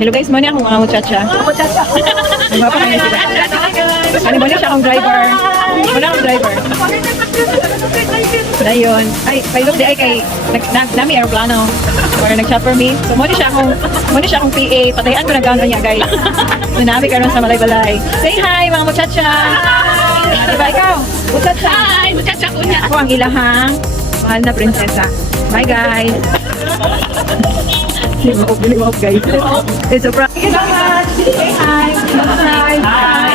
Hello guys, muna akong mga muchacha. Muchacha. Mga pa kayo sila. Ano muna siya akong driver. Muna akong driver. Na yun. Ay, pailog di ay kay nami aeroplano. Or nag-shopper me. So muna siya akong PA. Patayan ko na gano'n niya guys. Sinami ka rin sa malay-balay. Say hi mga muchacha. Diba ikaw? Muchacha. Hi, muchacha ko niya. Ako ang ilahang mahal na prinsesa. Bye guys. Limok guys. It's a prank. Thank you so much. Say hi. Hi. Hi.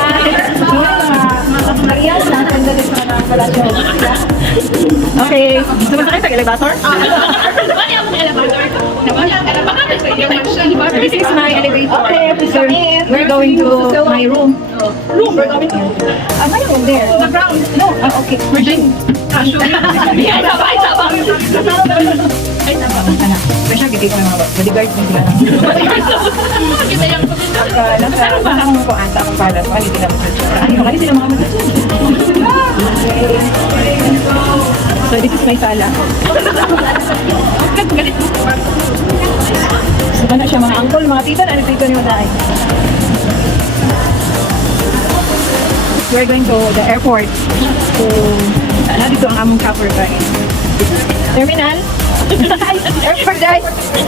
Maria, nakakanda din sa mga palasyon. Okay. Sumasakay sa elevator? Wala akong elevator. Wala akong elevator. This is my elevator. Okay, so we're going to my room. We're going to My room there. the ground. No, okay. Virgin. Casual. Ay, sabang. Ay, sabang. Special gigit ko ng mga bodyguard mo sila. Kita yung Nasa akong kuhaan sa akong pala. Ano sila mga ano kali sila mga masasya. So this is my sala. So na siya mga uncle, mga tita, ano dito niyo dahil. We're going to the airport. So, sana dito ang among cover guys. Terminal? Airport guys!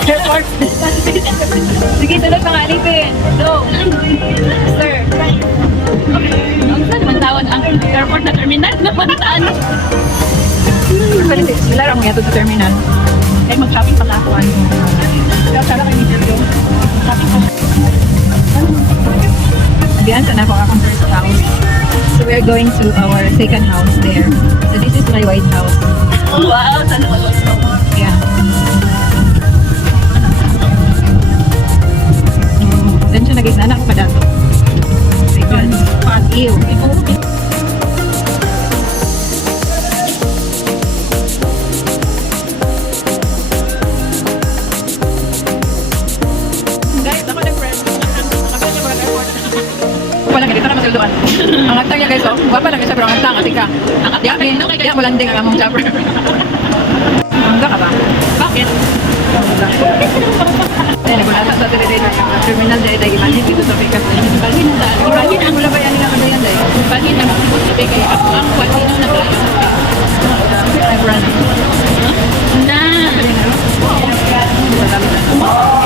Airport! Sige, tulad mga alipin. Go! Sir! Ang saan naman tawag ang airport na terminal naman saan? Sila mo yato sa terminal. Ay, mag-shopping pala ako. Kaya sana kayo video. Shopping ko. Diyan sa ako akong first house. So we're going to our second house there. So this is my white house. Wow, sana wala. Yeah. Saan siya naging anak ko pa dato? Second. Ew. Guys, ako nag-friend. Wala ka dito na masilduan. Ang actor niya guys, oh. Guwapa lang siya pero ang actang, atika. Ang atake, no? Kaya mo landing ang among chopper. Mangga ka ba? Bakit? Ay, nagulata sa terminal dahil tayo imagine dito sa pick-up. Balhin na. Imagine ang mula ba yan nila kadayan dahil? Balhin na. Sabi kaya ako ang kwatino na playo. I've run. Na.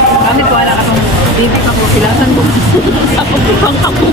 Bakit wala ka kung baby pa ko, kilasan ko. Ako pang ako.